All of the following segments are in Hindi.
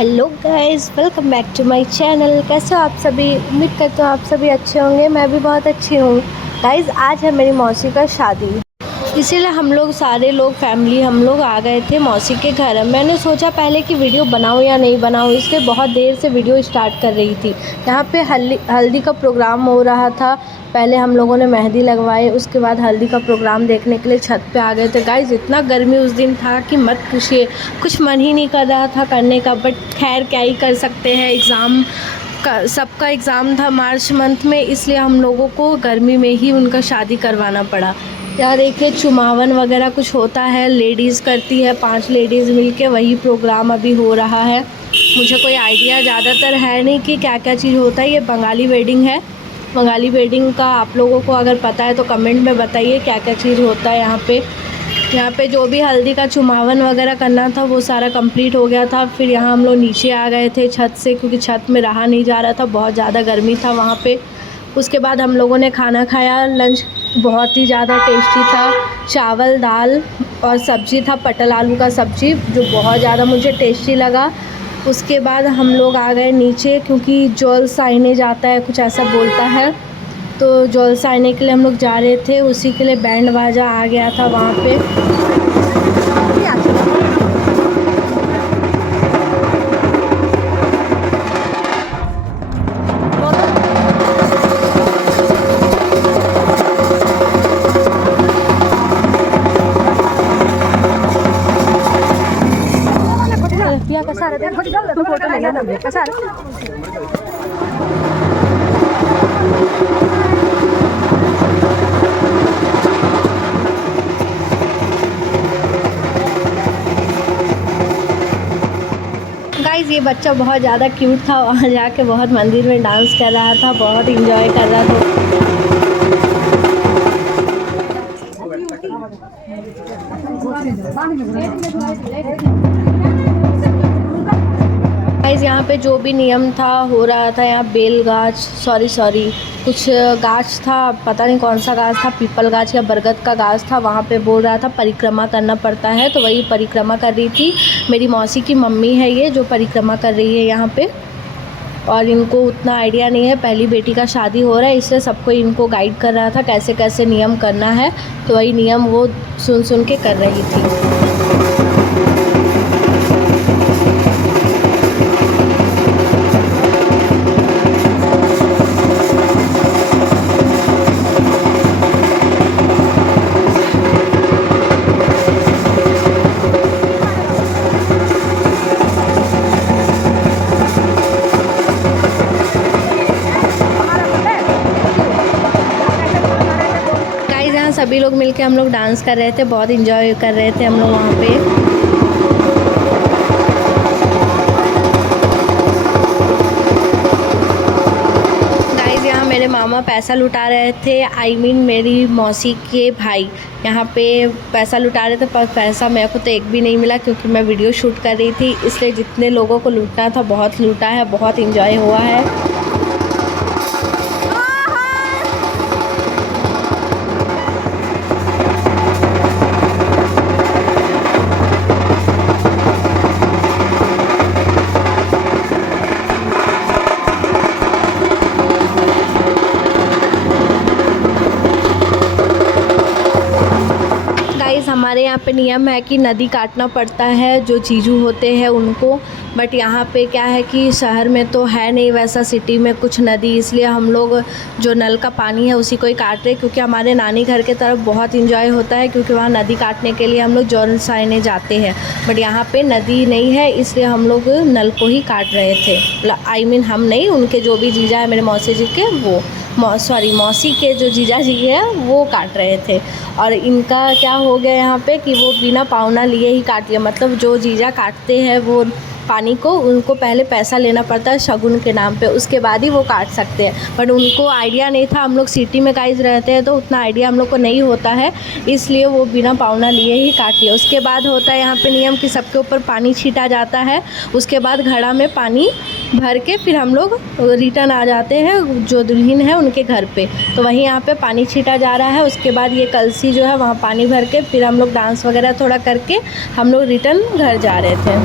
Hello guys, welcome back to my channel. कैसे हो आप सभी? उम्मीद करते हो आप सभी अच्छे होंगे। मैं भी बहुत अच्छी हूँ। गाइस, आज है मेरी मौसी का शादी, इसीलिए हम लोग सारे लोग फैमिली हम लोग आ गए थे मौसी के घर। मैंने सोचा पहले कि वीडियो बनाऊं या नहीं बनाऊं, इसलिए बहुत देर से वीडियो स्टार्ट कर रही थी। यहाँ पे हल्दी का प्रोग्राम हो रहा था। पहले हम लोगों ने मेहंदी लगवाई, उसके बाद हल्दी का प्रोग्राम देखने के लिए छत पे आ गए थे। गाइस, इतना गर्मी उस दिन था कि मत पूछिए, कुछ मन ही नहीं कर रहा था करने का। बट खैर क्या ही कर सकते हैं, एग्ज़ाम का सबका एग्ज़ाम था मार्च मंथ में, इसलिए हम लोगों को गर्मी में ही उनका शादी करवाना पड़ा। यार देखिए, चुमावन वगैरह कुछ होता है, लेडीज़ करती है, 5 लेडीज़ मिलके, वही प्रोग्राम अभी हो रहा है। मुझे कोई आइडिया ज़्यादातर है नहीं कि क्या क्या चीज़ होता है। ये बंगाली वेडिंग है। बंगाली वेडिंग का आप लोगों को अगर पता है तो कमेंट में बताइए क्या क्या चीज़ होता है यहाँ पे। यहाँ पे जो भी हल्दी का चुमावन वगैरह करना था वो सारा कंप्लीट हो गया था। फिर यहाँ हम लोग नीचे आ गए थे छत से, क्योंकि छत में रहा नहीं जा रहा था, बहुत ज़्यादा गर्मी था वहाँ पे। उसके बाद हम लोगों ने खाना खाया। लंच बहुत ही ज़्यादा टेस्टी था। चावल, दाल और सब्ज़ी था, पटल आलू का सब्ज़ी, जो बहुत ज़्यादा मुझे टेस्टी लगा। उसके बाद हम लोग आ गए नीचे, क्योंकि ज्वेल्स आने जाता है, कुछ ऐसा बोलता है, तो ज्वेल्स आने के लिए हम लोग जा रहे थे। उसी के लिए बैंड बाजा आ गया था वहाँ पे। गाइस, ये बच्चा बहुत ज़्यादा क्यूट था। वहाँ जाके बहुत मंदिर में डांस कर रहा था, बहुत इंजॉय कर रहा था। गाइस, यहाँ पे जो भी नियम था हो रहा था। यहाँ बेल गाछ, सॉरी कुछ गाछ था, पता नहीं कौन सा गाछ था, पीपल गाछ या बरगद का गाछ था। वहाँ पे बोल रहा था परिक्रमा करना पड़ता है, तो वही परिक्रमा कर रही थी। मेरी मौसी की मम्मी है ये जो परिक्रमा कर रही है यहाँ पे। और इनको उतना आइडिया नहीं है, पहली बेटी का शादी हो रहा है, इसलिए सबको इनको गाइड कर रहा था कैसे कैसे नियम करना है। तो वही नियम वो सुन के कर रही थी। सभी लोग मिलके हम लोग डांस कर रहे थे, बहुत इंजॉय कर रहे थे हम लोग वहाँ पे। गाइस, यहाँ मेरे मामा पैसा लुटा रहे थे, मेरी मौसी के भाई यहाँ पे पैसा लुटा रहे थे, पर पैसा मेरे को तो एक भी नहीं मिला, क्योंकि मैं वीडियो शूट कर रही थी। इसलिए जितने लोगों को लूटना था बहुत लूटा है, बहुत इंजॉय हुआ है। हमारे यहाँ पे नियम है कि नदी काटना पड़ता है जो जीजू होते हैं उनको। बट यहाँ पे क्या है कि शहर में तो है नहीं वैसा, सिटी में कुछ नदी, इसलिए हम लोग जो नल का पानी है उसी को ही काट रहे, क्योंकि हमारे नानी घर के तरफ बहुत इंजॉय होता है, क्योंकि वहाँ नदी काटने के लिए हम लोग जल साइने जाते हैं। बट यहाँ पे नदी नहीं है, इसलिए हम लोग नल को ही काट रहे थे। हम नहीं, उनके जो भी जीजा है मेरे मौसी जी के, वो मौसी के जो जीजा जी हैं वो काट रहे थे। और इनका क्या हो गया यहाँ पे कि वो बिना पावना लिए ही काट लिया। मतलब जो जीजा काटते हैं वो पानी को, उनको पहले पैसा लेना पड़ता है शगुन के नाम पे, उसके बाद ही वो काट सकते हैं। बट उनको आइडिया नहीं था, हम लोग सिटी में गाइस रहते हैं तो उतना आइडिया हम लोग को नहीं होता है, इसलिए वो बिना पावना लिए ही काट लिया। उसके बाद होता है यहाँ पे नियम कि सबके ऊपर पानी छीटा जाता है, उसके बाद घड़ा में पानी भर के फिर हम लोग रिटर्न आ जाते हैं जो दुल्हन है उनके घर पे। तो वहीं यहाँ पे पानी छीटा जा रहा है। उसके बाद ये कलसी जो है वहाँ पानी भर के फिर हम लोग डांस वगैरह थोड़ा करके हम लोग रिटर्न घर जा रहे थे।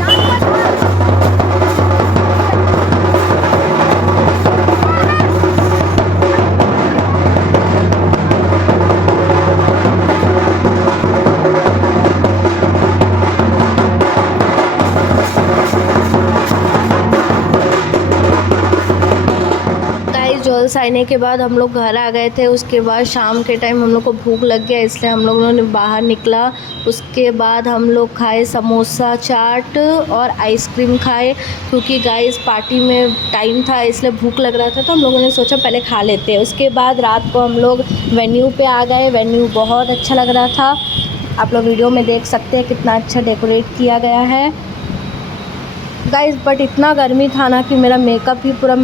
डांस आने के बाद हम लोग घर आ गए थे। उसके बाद शाम के टाइम हम लोग को भूख लग गया, इसलिए हम लोगों ने बाहर निकला। उसके बाद हम लोग खाए समोसा, चाट और आइसक्रीम खाए, क्योंकि गाइस पार्टी में टाइम था इसलिए भूख लग रहा था, तो हम लोगों ने सोचा पहले खा लेते हैं। उसके बाद रात को हम लोग वेन्यू पे आ गए। वेन्यू बहुत अच्छा लग रहा था, आप लोग वीडियो में देख सकते हैं कितना अच्छा डेकोरेट किया गया है गाइस। बट इतना गर्मी था ना कि मेरा मेकअप ही पूरा,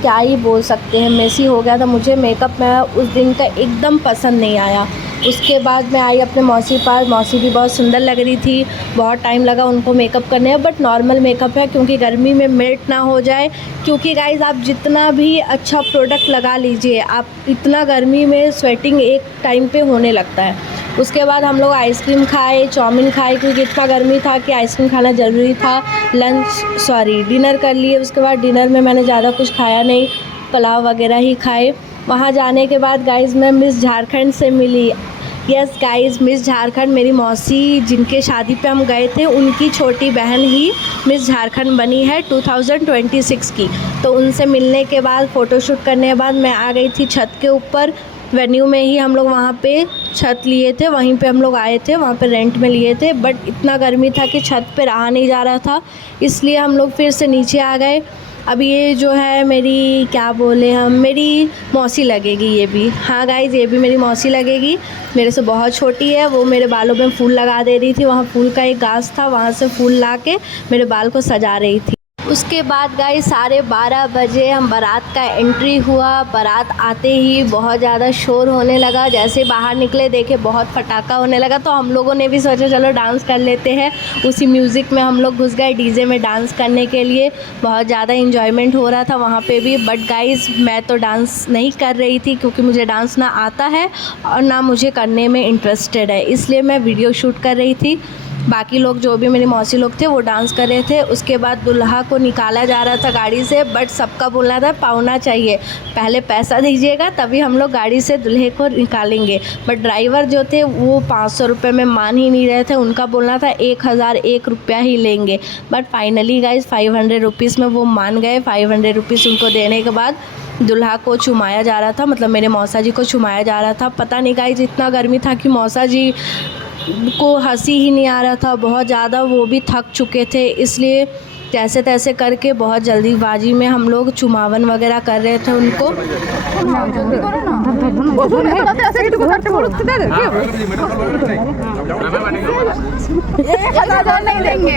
क्या ही बोल सकते हैं, मेसी हो गया था। मुझे मेकअप में उस दिन का एकदम पसंद नहीं आया। उसके बाद मैं आई अपने मौसी पास। मौसी भी बहुत सुंदर लग रही थी, बहुत टाइम लगा उनको मेकअप करने में, बट नॉर्मल मेकअप है क्योंकि गर्मी में मेल्ट ना हो जाए। क्योंकि गाइस आप जितना भी अच्छा प्रोडक्ट लगा लीजिए, आप इतना गर्मी में स्वेटिंग एक टाइम पे होने लगता है। उसके बाद हम लोग आइसक्रीम खाए, चाउमीन खाए, क्योंकि इतना गर्मी था कि आइसक्रीम खाना ज़रूरी था। डिनर कर लिए। उसके बाद डिनर में मैंने ज़्यादा कुछ खाया नहीं, पुलाव वगैरह ही खाए। वहाँ जाने के बाद गाइस मैं मिस झारखंड से मिली। यस गाइस, मिस झारखंड मेरी मौसी जिनके शादी पे हम गए थे, उनकी छोटी बहन ही मिस झारखंड बनी है 2026 की। तो उनसे मिलने के बाद फ़ोटोशूट करने के बाद मैं आ गई थी छत के ऊपर। वेन्यू में ही हम लोग वहाँ पे छत लिए थे, वहीं पे हम लोग आए थे, वहाँ पे रेंट में लिए थे। बट इतना गर्मी था कि छत पे रहा नहीं जा रहा था, इसलिए हम लोग फिर से नीचे आ गए। अब ये जो है मेरी, क्या बोले हम, मेरी मौसी लगेगी ये भी। हाँ गाइज़, ये भी मेरी मौसी लगेगी, मेरे से बहुत छोटी है। वो मेरे बालों में फूल लगा दे रही थी, वहाँ फूल का एक गाछ था, वहाँ से फूल ला के मेरे बाल को सजा रही थी। उसके बाद गाइस 12:30 बजे हम बारात का एंट्री हुआ। बारात आते ही बहुत ज़्यादा शोर होने लगा। जैसे बाहर निकले देखे बहुत पटाखा होने लगा, तो हम लोगों ने भी सोचा चलो डांस कर लेते हैं। उसी म्यूज़िक में हम लोग घुस गए डीजे में डांस करने के लिए। बहुत ज़्यादा इन्जॉयमेंट हो रहा था वहाँ पे भी। बट गाइस मैं तो डांस नहीं कर रही थी, क्योंकि मुझे डांस ना आता है और ना मुझे करने में इंटरेस्टेड है, इसलिए मैं वीडियो शूट कर रही थी। बाकी लोग जो भी मेरी मौसी लोग थे वो डांस कर रहे थे। उसके बाद दुल्हा को निकाला जा रहा था गाड़ी से, बट सबका बोलना था पावना चाहिए, पहले पैसा दीजिएगा तभी हम लोग गाड़ी से दूल्हे को निकालेंगे। बट ड्राइवर जो थे वो 500 रुपये में मान ही नहीं रहे थे, उनका बोलना था 1001 रुपया ही लेंगे। बट फाइनली गाइज 500 रुपीज़ में वो मान गए। 500 रुपीज़ उनको देने के बाद दुल्हा को चुमाया जा रहा था, मतलब मेरे मौसा जी को चुमाया जा रहा था। पता नहीं गाइज इतना गर्मी था कि मौसा जी को हंसी ही नहीं आ रहा था, बहुत ज़्यादा वो भी थक चुके थे, इसलिए जैसे तैसे करके बहुत जल्दीबाजी में हम लोग चुमावन वगैरह कर रहे थे उनको। नहीं देंगे,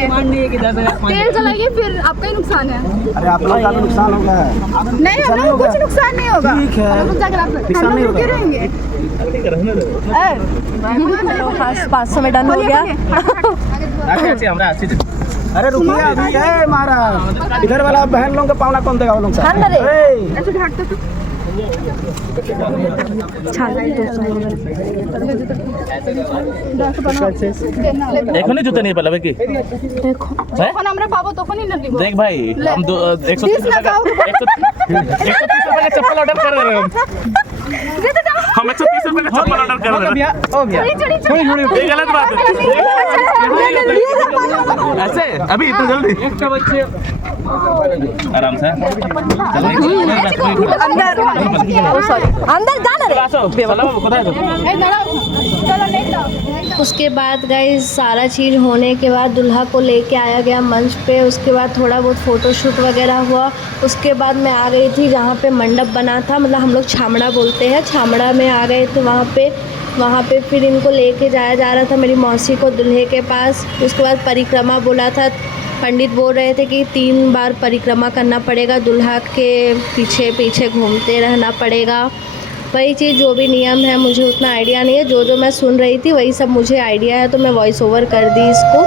तेल जलाइए फिर आपका ही नुकसान है। अरे आप लोग का भी नुकसान होगा। नहीं, हम लोग कुछ नुकसान नहीं होगा। ठीक है, नुकसान नहीं होगा। रहेंगे 500 में डन हो गया। अरे रुकिए अभी है महाराज, इधर वाला बहन लोग का पावना कौन देगा वो लोग এখন জুতো নিয়ে পালাবে কি যখন আমরা পাবো তখনই না দিব। देख भाई हम 130 টাকা चप्पल ऑर्डर कर रहे हैं हम 130 रुपए का चप्पल ऑर्डर कर रहे हैं। ओ भैया ये गलत बात है ऐसे अभी इतना जल्दी एक बच्चे आराम से अंदर जाना रे। उसके बाद गाइस सारा चीज़ होने के बाद दुल्हा को लेके आया गया मंच पे। उसके बाद थोड़ा बहुत फ़ोटोशूट वगैरह हुआ। उसके बाद मैं आ गई थी जहाँ पे मंडप बना था, मतलब हम लोग छामड़ा बोलते हैं, छामड़ा में आ गए थे वहाँ पे फिर इनको लेके जाया जा रहा था मेरी मौसी को दूल्हे के पास। उसके बाद परिक्रमा बोला था, पंडित बोल रहे थे कि 3 बार परिक्रमा करना पड़ेगा, दूल्हा के पीछे पीछे घूमते रहना पड़ेगा। वही चीज़ जो भी नियम है मुझे उतना आइडिया नहीं है, जो मैं सुन रही थी वही सब मुझे आइडिया है, तो मैं वॉइस ओवर कर दी इसको।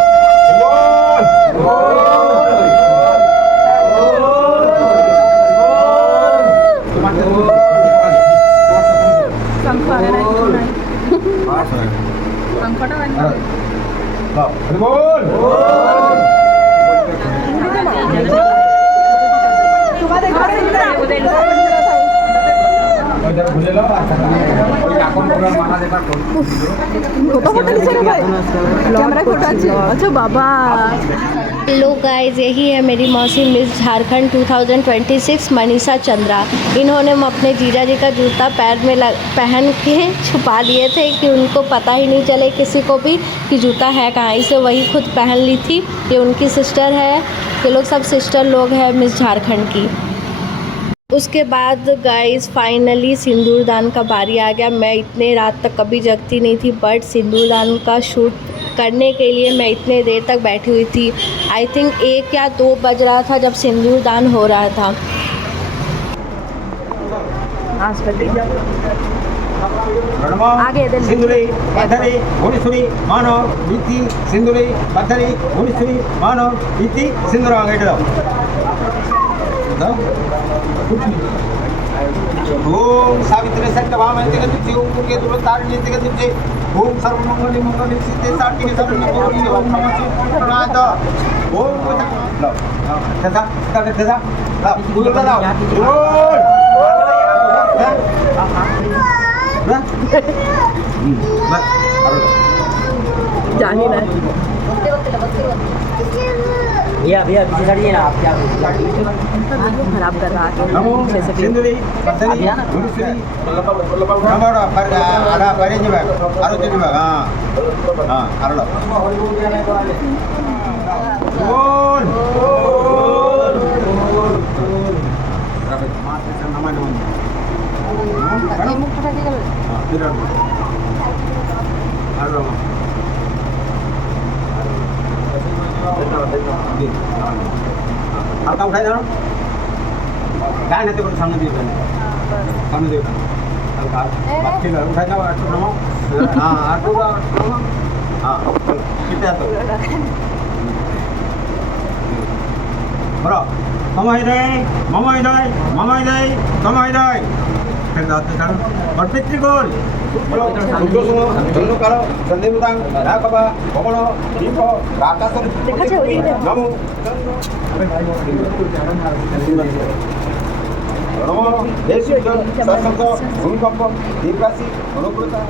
फोटो खींचेगा भाई कैमरा फोटो अच्छा बाबा हेलो गाइस, यही है मेरी मौसी मिस झारखंड 2026 मनीषा चंद्रा। इन्होंने अपने जीजा जी का जूता पैर में पहन के छुपा लिए थे कि उनको पता ही नहीं चले किसी को भी कि जूता है कहाँ। इसे वही खुद पहन ली थी। ये उनकी सिस्टर है। ये लोग सब सिस्टर लोग हैं मिस झारखंड की। उसके बाद गाइस फाइनली सिंदूरदान का बारी आ गया। मैं इतने रात तक कभी जगती नहीं थी, बट सिंदूरदान का शूट करने के लिए मैं इतने देर तक बैठी हुई थी। आई थिंक 1 या 2 बज रहा था जब सिंदूरदान हो रहा था। आगे सिंदूरी पद्धरी गुणिसुरी मानो रीति सिंदूरी पद्धरी गुणिसुरी मानो रीति सिंदूर आगे ओम सावित्री सत्यभामा जगदुच्चे ओम के दुर्तारिणी जगदुच्चे ओम सर्वमंगल मंगल सिद्धे साटिके सर्वमंगल ओम नमः शिवाय ओम तथा तथा ला बोल जानी ना भैया भैया पीछे साड़ी ना आप क्या खराब कर रहा है नमो सिंदूरी पद्धरी गुणिसुरी नमोरा पर आड़ा परे जीवा आरो जीवा हां आरो बोल हल्का उठाई जाओ काय नाही ते पण सामने दे हल्का बाकी उठाई जाओ आटो नमो हां आटो नमो हां किती आतो बरो ममाई दे फिर दाते कर और पितृगोल बोलो उद्योसुनो जन्नो करो संदेवतां राकबा भगवान दीपो राकासन देखा छे ओई नमो नमो देशी सत्संग भूमिकंप दीपराशि अनुकूलता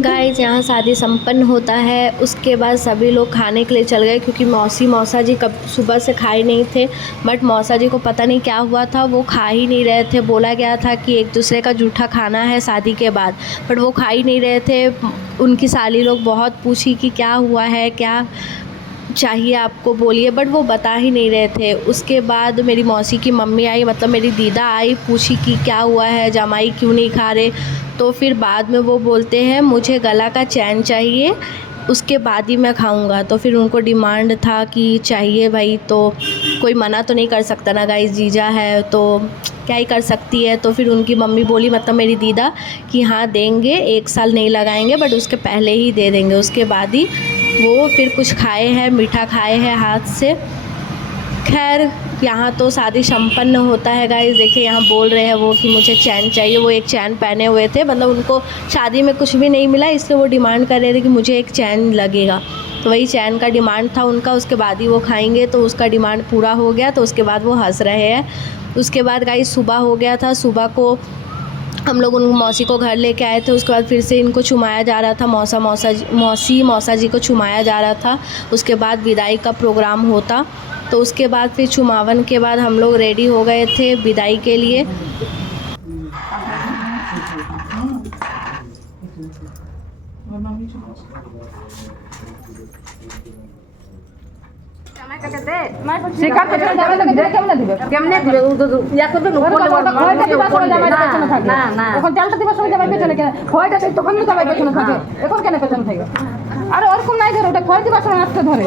गाइस यहाँ शादी संपन्न होता है। उसके बाद सभी लोग खाने के लिए चल गए क्योंकि मौसा जी कब सुबह से खाए नहीं थे। बट मौसा जी को पता नहीं क्या हुआ था, वो खा ही नहीं रहे थे। बोला गया था कि एक दूसरे का जूठा खाना है शादी के बाद, बट वो खा ही नहीं रहे थे। उनकी साली लोग बहुत पूछी कि क्या हुआ है, क्या चाहिए आपको बोलिए, बट वो बता ही नहीं रहे थे। उसके बाद मेरी मौसी की मम्मी आई, मतलब मेरी दीदा आई, पूछी कि क्या हुआ है, जमाई क्यों नहीं खा रहे। तो फिर बाद में वो बोलते हैं मुझे गला का चैन चाहिए, उसके बाद ही मैं खाऊंगा। तो फिर उनको डिमांड था कि चाहिए भाई, तो कोई मना तो नहीं कर सकता ना गाइस, जीजा है तो क्या ही कर सकती है। तो फिर उनकी मम्मी बोली, मतलब मेरी दीदा, कि हाँ देंगे, 1 साल नहीं लगाएंगे बट उसके पहले ही दे देंगे। उसके बाद ही वो फिर कुछ खाए हैं, मीठा खाए हैं हाथ से। खैर यहाँ तो शादी संपन्न होता है गाइस। देखिए यहाँ बोल रहे हैं वो कि मुझे चैन चाहिए। वो एक चैन पहने हुए थे, मतलब उनको शादी में कुछ भी नहीं मिला, इसलिए वो डिमांड कर रहे थे कि मुझे एक चैन लगेगा। तो वही चैन का डिमांड था उनका। उसके बाद ही वो खाएंगे, तो उसका डिमांड पूरा हो गया। तो उसके बाद वो हंस रहे हैं। उसके बाद गाइस सुबह हो गया था। सुबह को हम लोग उन मौसी को घर लेके आए थे। उसके बाद फिर से इनको चुमाया जा रहा था, मौसा जी को चुमाया जा रहा था। उसके बाद विदाई का प्रोग्राम होता। तो उसके बाद फिर चुमावन के बाद हम लोग रेडी हो गए थे विदाई के लिए। শিকার পেছনে যাবে না, দেখে কেমনে দিবে ইয়া করবে খয়টা দিবার সময় জামাই পেছনে থাকে না, এখন চালটা দিবার সময় জামাই পেছনে কেন খয়টা চাই তখন জামাই পেছনে থাকে, এখন কেন পেছনে থাকে? আরে ওরকম নাই ধরে, ওটা খয় দিবার সময় আটকে ধরে।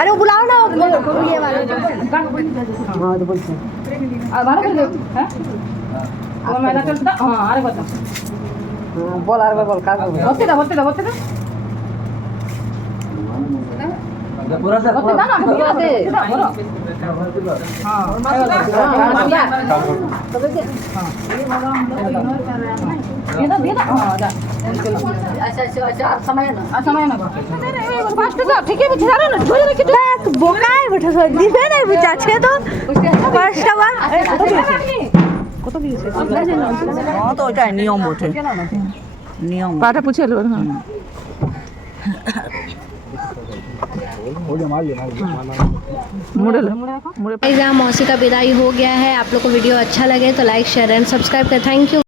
अरे बुलाओ ना ये वाले। हाँ तो बोलते আর ভালো করে হ্যাঁ আমার মেলা চলতে দাও। হ্যাঁ আরে কথা বল, আর বল কাজ করবে। বলতে দাও पूरा से पूरा ना पूरा से हां दे दो हां जा अच्छा समय ना फास्ट जा ठीक है बुझा रहा ना धोई रखी तो बोकाय উঠে দিবে না বুঝাচ্ছে তো ফার্স্ট আবার তো ওটাই নিয়ম ওঠে নিয়ম পাটা পুছে লো गाइस यहाँ मौसी का विदाई हो गया है। आप लोग को वीडियो अच्छा लगे तो लाइक शेयर एंड सब्सक्राइब करें। Thank you.